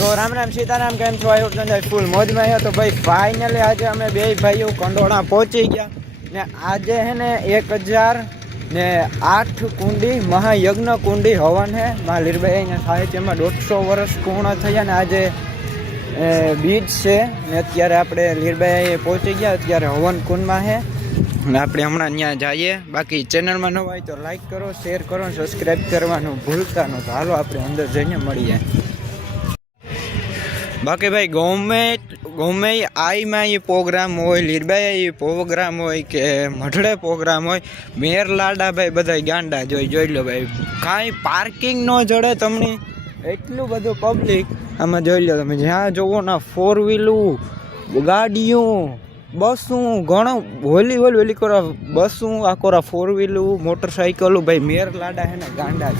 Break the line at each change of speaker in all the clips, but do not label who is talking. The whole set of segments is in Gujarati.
તો રામ રામ સીતારામ, કેમ છો? આવ્યો ફૂલ મોજમાં આવ્યો તો ભાઈ ફાઇનલી આજે અમે બે ભાઈઓ કંડોળા પહોંચી ગયા. ને આજે હે ને એક હજાર ને આઠ કુંડી મહાયજ્ઞ કુંડી હવન હે. મા લીરબાઈ અહીંયા સાહિત્યમાં દોઢસો વર્ષ પૂર્ણ થયા ને આજે બીજ છે. ને અત્યારે આપણે લીરબાઈ પહોંચી ગયા. અત્યારે હવન કુંડમાં છે ને આપણે હમણાં ત્યાં જઈએ. બાકી ચેનલમાં ન હોય તો લાઈક કરો શેર કરો સબસ્ક્રાઈબ કરવાનું ભૂલતા ન તો હાલો, આપણે અંદર જઈને મળીએ. બાકી ભાઈ, ગમે ગમે આઈમાં એ પ્રોગ્રામ હોય લીરબાઈ એ પ્રોગ્રામ હોય કે મઢડે પ્રોગ્રામ હોય મેર લાડા ભાઈ બધા ગાંડા જોઈ જોઈ લો ભાઈ. કાંઈ પાર્કિંગ ન જડે તમને. એટલું બધું પબ્લિક આમાં જોઈ લો તમે, જ્યાં જોવો ને ફોર વ્હીલું ગાડીઓ, બસું, ઘણો, હોલી હોલી હોલી કોરા, બસું, આ કોરા ફોર વ્હીલું મોટરસાઇકલું ભાઈ મેર લાડા હે ને ગાંડા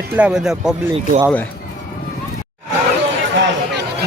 એટલા બધા પબ્લિકો આવે.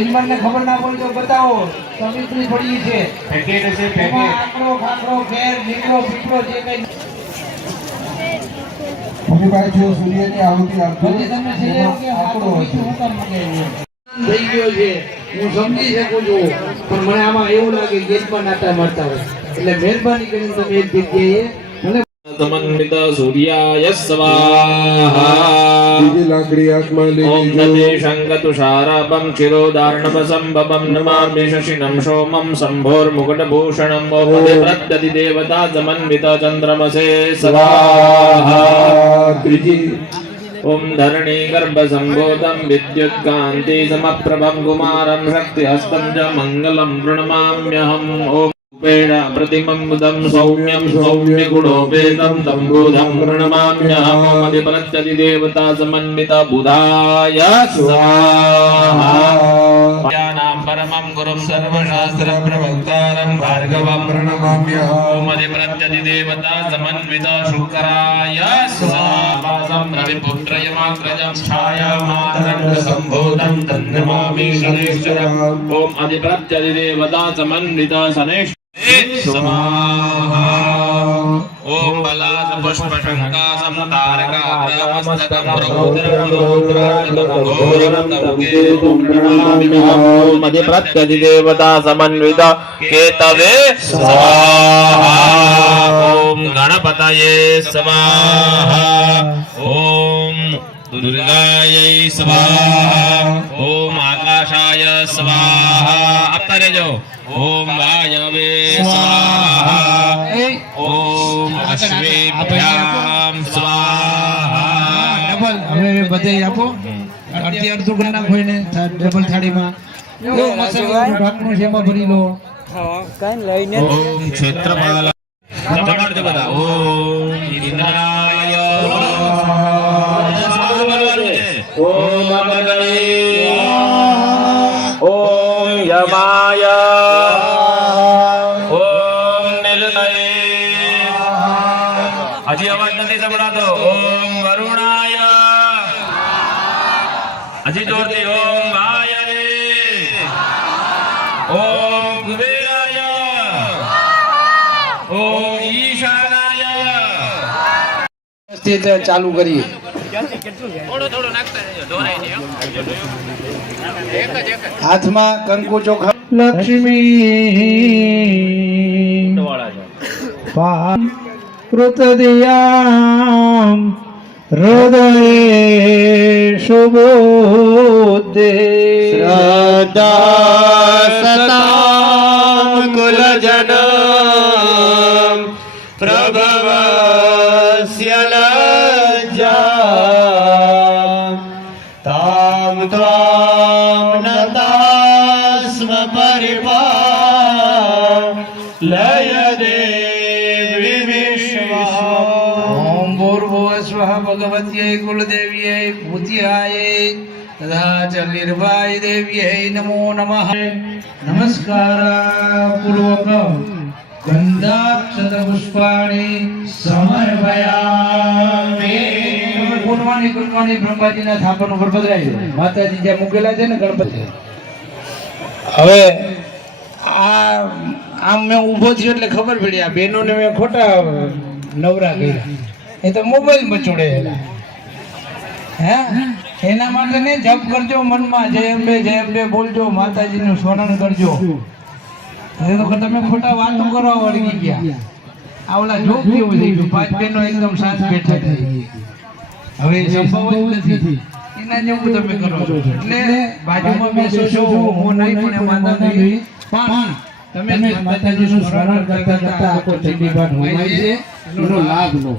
યજમાનને ખબર ના પડી તો બતાવો. સમિત્રી પડી છે.
પેકેટ છે
પેકેટ આકરો ખાકરો ઘેર નીકળો પીપળો જે કઈ.
ભૂમિભાઈ જો સૂર્યની આહુતિ આપજો
તમને છેલ્લે એવું કે
આંકડો
હાથો
હશે.
બીજું હું કામ થઈ ગયો છે. હું સમજી શકું છું પણ મને આમાં એવું લાગે કે યજમાન નાતા મળતા હોય. એટલે મહેરબાની કરીને તમે એક જગ્યાએ મને
समन्वित सूर्याय स्वाहा
બીજી લાકડી આંખમાં
ॐ
લેવી જો
नदीशङ्कतुषारापं चिरोदार्णवसम्भवं नमामि शशिनं सोमं शम्भोर्मुकुटभूषणं प्रत्यति देवता समन्वित चन्द्रमसे स्वाहा
ત્રીજી
ॐ धरणीगर्भसम्भूतं विद्युत्कान्ति समप्रभं कुमारं शक्तिहस्तं च मङ्गलं प्रणमाम्यहम् ॐ रूपेण प्रतिमं बुधं सौम्यं सौम्यगुणोपेतं तं बुधं प्रणमाम्यहमधिपरत्यति देवता समन्वित बुधाय स्वाहा यानां परमं गुरुं सर्वशास्त्रप्रवक्तारं भार्गवं
प्रणमाम्यहम्
ओमधिप्रत्यति देवता समन्वित शुक्राय स्वाहासं रविपुत्रयमाग्रजं छायामातरं सम्भूतं तन्नमामि शनैश्चरम् ॐ अधिप्रत्यति देवता समन्वित शनैश्च स्वाहा ॐ बलासपुष्पशङ्कासं तारकाग्रामस्तकं मध्यप्रत्यधिदेवता समन्वित केतवे स्वाहा ॐ गणपतये स्वाहा ॐ दुर्गायै स्वाहा ॐ आकाशाय स्वाहा अत्तरे जो ॐ वायवे स्वाहा ॐ अश्वेभ्यां स्वाहा
ડબલ હવે બધે આપો અડધી અડધું કરી નાખો એને થા- ડબલ થાળીમાં લો મસાલાનું ઢાંકણું છે એમાં ભરી લો
કઈ લઈને
ઓમ ક્ષેત્રપાલ જમાડજો બધા ઓમ ઇન્દ્રાય હજી અવાજ નથી સંભળાતો. ઓમ વરુણાય હજી જોરથી ઓમ વાયવે ઓમ કુબેરાય. ઓમ ઈશાનાય.
સ્થિત ચાલુ કરીએ. હાથમાં કંકુ ચોખા લક્ષ્મી કૃતદિયામ હૃદયે શુભોદે
સતામ કુલજનમ પ્રભવસ્ય
ભગવત્यै કુલદેવ્यै ભૂતિહાય તથા ચ નિર્વાય દેવ્यै નમો નમઃ. નમસ્કાર પૂર્વકમ ગંધાક્ષત પુષ્પાણી સમર્પયામે. કુંડવાની કુંડવાની બ્રહ્માજીના સ્થાપન ઉપર પધરાય માતાજી જ્યાં મૂકેલા છે ને ગણપતિ. હવે આ આમ મેં ઊભો થયો એટલે ખબર પડી. આ બહેનોને મેં ખોટા નવરા કર્યા. એ તો મોબાઈલ મચોડે હે? એના માટે ને જપ કરજો મનમાં જય અંબે જય અંબે બોલજો માતાજીનું સ્મરણ કરજો. એ તો તમે ખોટા વાતો કરવા વળગી ગયા. આ ઓલા જોગ કેવું થઈ ગયું? પાંચ બહેનો એકદમ શાંત બેઠા થઈ હવે સંભવ જ નથી. એના જેવું તમે કરો છો. એટલે બાજુમાં બેસો છો હું નહીં પણ વાંધો નહીં પણ તમે માતાજીનું સ્મરણ કરતા કરતા આખો ચંડીપાઠ હોય છે. એનો લાભ લો.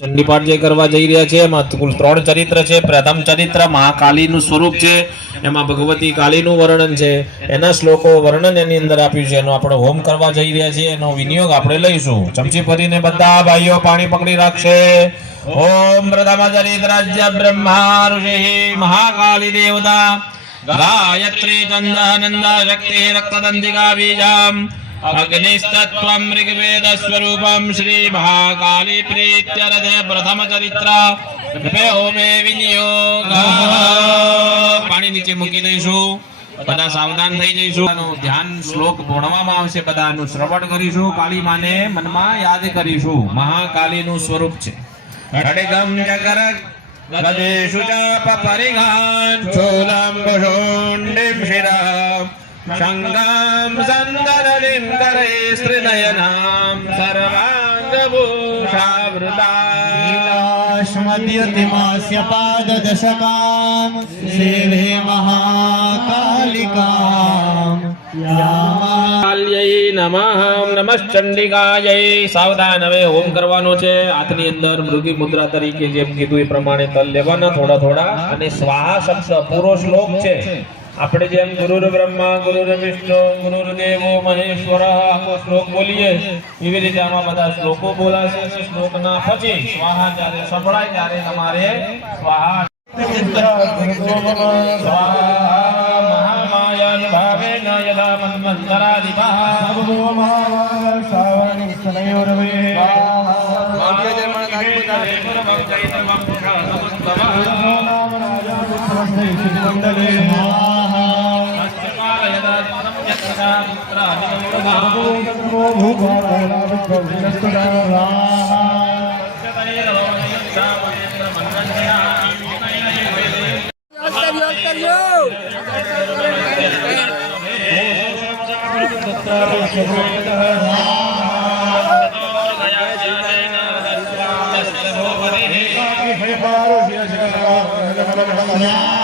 ચંડીપાઠ જે કરવા જઈ રહ્યા છે, એમાં કુલ ત્રણ ચરિત્ર છે. પ્રથમ ચરિત્ર મહાકાલીનું સ્વરૂપ છે. એમાં ભગવતી કાલીનું વર્ણન છે, એના શ્લોકો વર્ણન એની અંદર આપ્યું છે, એનો આપણે હોમ કરવા જઈ રહ્યા છીએ, એનો વિનિયોગ આપણે લઈશું. ચમચી ભરીને બધા ભાઈઓ પાણી પકડી રાખશે. ઓમ પ્રથમ ચરિત્ર રાજ્ય બ્રહ્મા ઋષિ મહાકાલી દેવતા. ગાયત્રી ચંદાનંદ શક્તિ રક્તદંતિકા બીજામ. અગ્નિસ્તત્વમ ઋગ્વેદ સ્વરૂપમ શ્રી મહાકાલી પાણી નીચે મૂકી દઈશું. બધા સાવધાન થઈ જઈશું. ધ્યાન શ્લોક ભણવામાં આવશે બધાનું શ્રવણ કરીશું. કાળી માને મનમાં યાદ કરીશું. મહાકાલીનું સ્વરૂપ છે. શિરામ. શંગામ સંદરલિમ કરે સ્ત્રીનયનામ.
मध्यतिमास्य पाददशकां सेवे महाकालिकां
કાલ્યై નમઃ નમશ્ચંડિકાયై સાવધાન હવે હોમ કરવાનો છે હાથની અંદર મૃગી મુદ્રા તરીકે જેમ કીધું એ પ્રમાણે તલ લેવાના થોડા થોડા અને સ્વાહા શબ્દ પૂરો શ્લોક છે આપણે જેમ ગુરુર બ્રહ્મા ગુરુર વિષ્ણુ ગુરુર દેવો મહેશ્વર આખો શ્લોક બોલીએ એવી રીતે આમાં બધા શ્લોકો બોલાશે અને શ્લોકના પછી સ્વાહા જ્યારે સંભળાય ત્યારે તમારે સ્વાહા Yeah.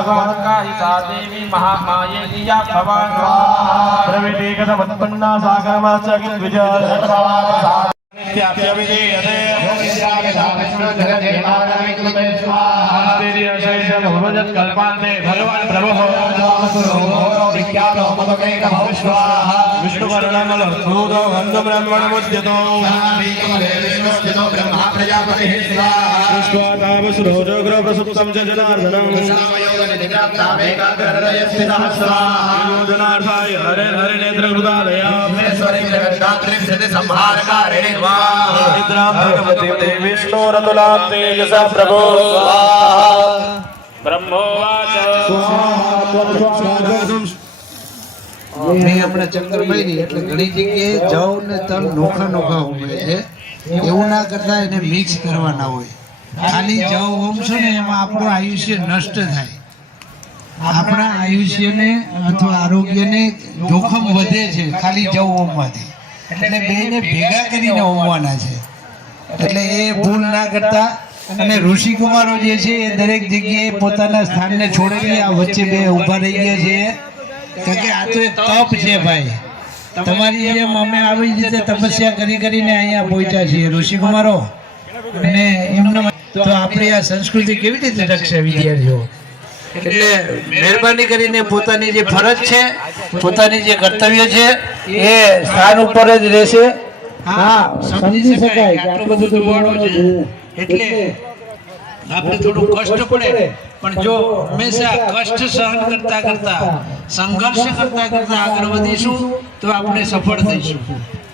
ભગવાન
કાલિકા દેવી મહામાયે
દિયા ભગવાન પ્રવેટેકત વત્પન્ના
સાગરમાચકિત વિજય સર્વાત कल्पान्ते भगवान् प्रभुः विष्णुवर्णमल भूतो गन्धब्रह्मणमुद्यतो दृष्ट्वातापसुरोजोग्रप्रसुप्तं च जनार्दनम् योजनार्थाय हरे हरे नेत्रकृतालया निद्रां भगवतीं देवी विष्णोरतुलां तेजसा प्रभो
ब्रह्मोवाच
મેં હમણાં ચક્કર મારી એટલે ઘણી જગ્યાએ જવ ને તલ નોખા નોખા ઉમે છે એવું ના કરતા એને મિક્સ કરવાના હોય ખાલી જવ ઓમશો ને એમાં આપણું આયુષ્ય નષ્ટ થાય આપણા આયુષ્યને અથવા આરોગ્યને જોખમ વધે છે ખાલી જવ ઓમવાથી એટલે બેને ભેગા કરીને હોવાના છે. એટલે એ ભૂલ ના કરતા અને ઋષિકુમારો જે છે એ દરેક જગ્યાએ પોતાના સ્થાનને છોડીને આ વચ્ચે બે ઊભા રહી ગયા છે. કારણ કે આ તો એક તપ છે ભાઈ. તમારી જેમ અમે આવી રીતે તપસ્યા કરી કરીને અહીંયા પહોંચ્યા છીએ ઋષિકુમારો. અને એમના તો આપણી આ સંસ્કૃતિ કેવી રીતે રક્ષે વિદ્યાર્થીઓ? એટલે મહેરબાની કરીને પોતાની જે ફરજ છે પોતાની જે કર્તવ્ય છે એ સ્થાન ઉપર જ રહેશે. હા સમજી શકાય કે આટલું બધું બોલવાનું છે. એટલે આપણે થોડું કષ્ટ પડે. પણ જો હંમેશા કષ્ટ સહન કરતા કરતા સંઘર્ષ કરતા કરતા આગળ વધીશું તો આપણે સફળ થઈશું.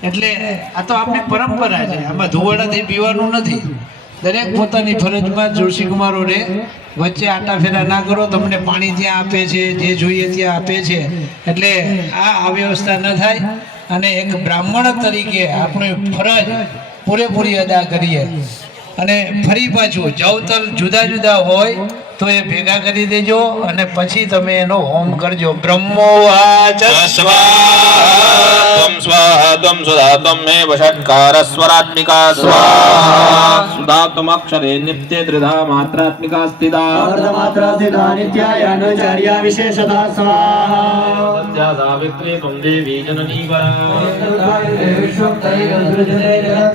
એટલે આ તો આપણી પરંપરા છે. આમાં ધુવાડાથી પીવાનું નથી. દરેક પોતાની ફરજમાં જોશીકુમારો રે વચ્ચે આટા ફેરા ના કરો, તમને પાણી ત્યાં આપે છે, જે જોઈએ ત્યાં આપે છે. એટલે આ અવ્યવસ્થા ન થાય અને એક બ્રાહ્મણ તરીકે આપણે ફરજ પૂરેપૂરી અદા કરીએ. અને ફરી પાછું, જવતર જુદા જુદા હોય તો એ ભેગા કરી દેજો અને પછી તમે એનો હોમ કરજો.
બ્રહ્મો સ્વાહા સ્વાહા તમ સુધા તમ મે સ્વરાત્મિકા સ્વાહા સુધા નિત્ય ત્રિધા માત્રાત્મિકા સ્થિતા વિશેષતા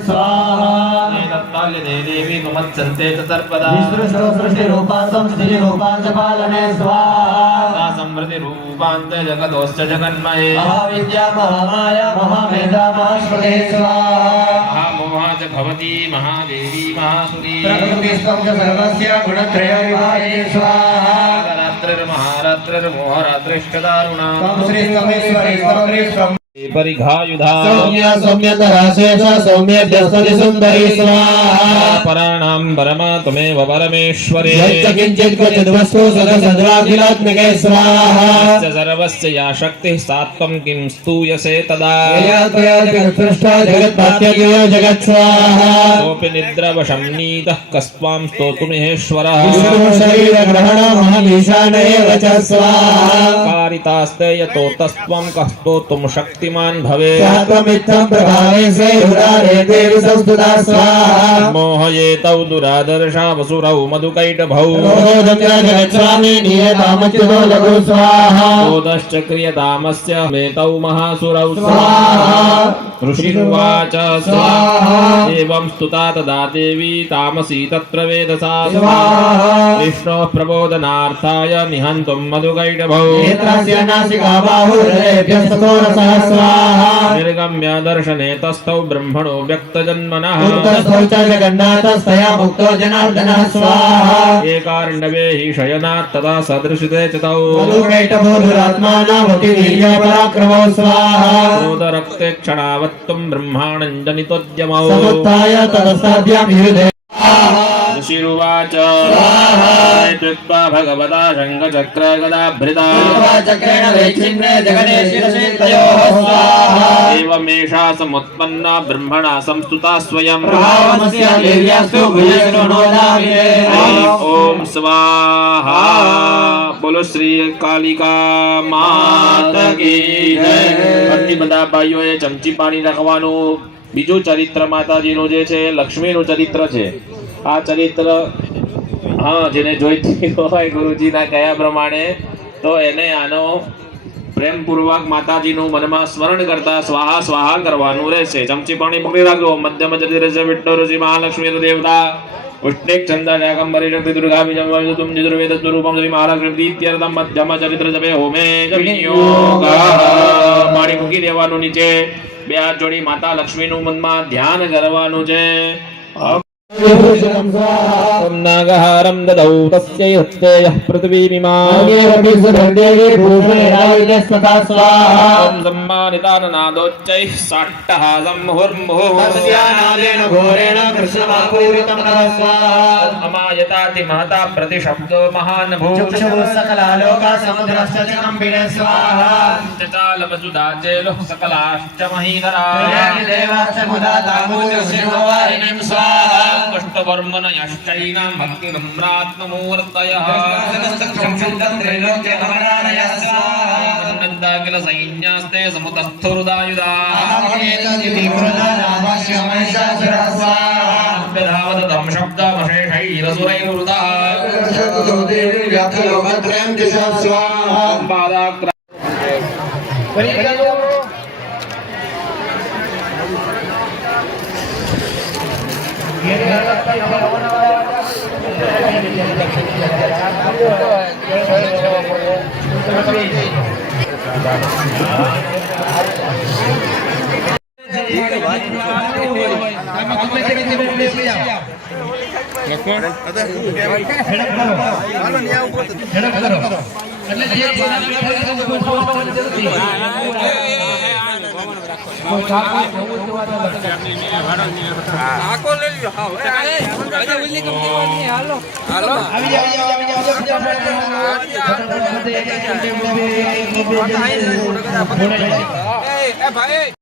સ્વાહા तत्कालिने देवी त्वमत्सन्ते च सर्वदा सा संवृतिरूपान्ते जगतोश्च जगन्मये महामोहा च भवती महादेवी महासुरी रात्रिर्महारात्रिर्मोहरात्रिष्टदारुणा परिघायुधा
सुन्दरी स्वाहा
पराणां परमा त्वमेव परमेश्वरे
किञ्चित् क्वचिद् वस्तु सदसद्वाखिलात्मिके स्वाहा
च सर्वस्य या शक्तिः सा त्वं किं स्तूयसे तदा
यया त्वया जगत्सृष्टा जगत्पात्यज्ञो जगत् स्वाहा
कोऽपि निद्रवशं नीतः कस्त्वां स्तोतुमिहेश्वरः
विष्णु शरीरग्रहण महमीशान एव च स्वाहा
कारितास्ते यतो तस्त्वं कः स्तोतुं शक्तिमान् भवे
त्वमित्थं प्रभावे से उदारे देवि संस्तुता स्वाहा
मोहयेतौ दुरादर्शा वसुरौ मधुकैटभौ
रोदम्य जगत्स्वामी नियतामच्युतो लघु स्वाहा
क्रोधश्च क्रियतामस्य मेतौ महासुरौ
स्वाहा
ऋषिर्वाच
स्वाहा
एवं स्तुता तदा देवी तामसी तत्र वेदसा
स्वाहा
विष्णोः प्रबोधनार्थाय निहन्तुं मधुकैटभौ
नेत्रस्य नासिका बाहुहृदयेभ्यस्ततो रसः स्वाहा
निर्गम्य दर्शने तस्थौ ब्रह्मणो व्यक्तजन्मनः
मुक्तस्थौ च जगन्नाथस्तया मुक्तो जनार्दनः स्वाहा
एकार्णवे हि शयनात् तदा सदृशिते च तौ
मधुकैटभोधुरात्मानामतिवीर्यपराक्रमो स्वाहा
क्रोधरक्ते क्षणावत्तुं ब्रह्माणं जनितोद्यमौ
समुत्थाय तदस्ताभ्यां युधे
ऋषिरुवाच कृत्वा भगवता शङ्खचक्र गदाभृता
चक्रेण वैच्छिन्ने जगने शिरसि तयोः स्वाहा
एवमेषा समुत्पन्ना ब्रह्मणा संस्तुता स्वयं
प्रभावमस्य देव्यास्तु भुजशृणोदामिरे
ओम स्वाहा બોલો શ્રી કાલિકા માત કી જય આટલી બધા ભાઈઓએ ચમચી પાણી રાખવાનું બીજું ચરિત્ર માતાજીનું જે છે લક્ષ્મીનું ચરિત્ર છે આ ચરિત્ર, હા, જેને જોઈતી હોય ગુરુજીના કયા પ્રમાણે, તો એને આનો પ્રેમપૂર્વક માતાજીનું મનમાં સ્મરણ કરતા સ્વાહા સ્વાહા કરવાનું રહેશે. ચમચી પાણી પકડી રાખો મધ્યમ વિષ્ણુ ઋષિ મહાલક્ષ્મી દેવતા. ઉષ્ણિક ચંદા એકંબરી શક્તિ દુર્ગા વિજય તુમ નિર્વેદ સ્વરૂપમ શ્રી મહાલક્ષ્મી. પ્રીત્યર્થમ મધ્યમ ચરિત્ર જપે. હોમે પાણી મૂકી દેવાનું નીચે. બે હાથ જોડી માતા લક્ષ્મીનું મનમાં ધ્યાન કરવાનું છે. ం
నాగహారం దదౌ తస్యై
హస్తేయః పృథివీమిమానితాననాదోచ్చైః సాట్టహాసం ముహుర్ముహుమాయతాతి మాతా
ప్రతిశబ్దో మహాన్ భూచకలాలోకాసముద్రశ్చకాంబినేస్వాహాలమసుదాచేలు సకలాష్టమహీధరా
స్వాహ అష్టవర్మణ అష్టైనా భక్తి నమ్రాత్మమూర్తయ
కిల సైన్యాస్తే సముతస్థురుదాయుధావతం శబ్దమశేషైరసురైరుదా వ్యాఖ్యలోకత్రయం
దిశా స్వాహ એટલે જે ભાઈ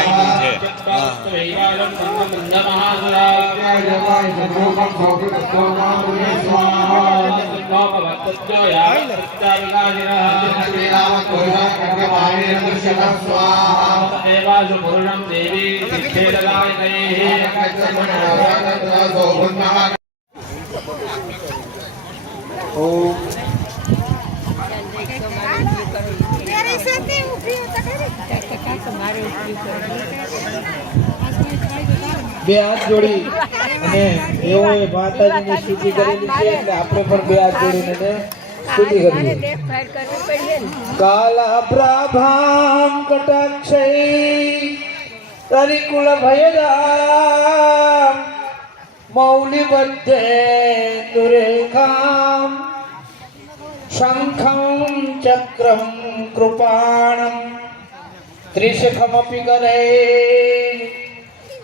स्वाहा
चचालवसुधाचेलुः सकलाश्च महीधरा
देवाश्च मुदा तामूर्तिर्वाहिनीं स्वाहा
अष्टवर्मण यश्चैनां भक्तिनम्रात्ममूर्तयः सन्नद्धा किल सैन्यास्ते समुतस्थुरुदायुधाः व्यधावदतं शब्दमशेषैरसुरैरुदाः
બે હાથ જોડી અને એઓએ માતાજીની સ્તુતિ કરેલી છે એટલે આપણે પણ બે હાથ જોડીને સ્તુતિ કરીએ.
દેખભાળ કરવી
કટાક્ષય તરિકુલ ભયદામ મૌલિબદ્ધે દુરેખામ શંખમ ચક્રમ કૃપાણમ. ત્રિશખમપી કરે.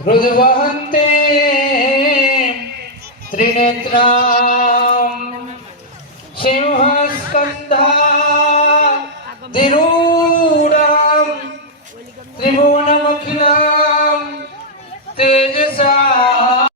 हृद्वहन्ते त्रिनेत्रां सिंहस्कन्धा तिरूढां त्रिभुवनमखिलां ते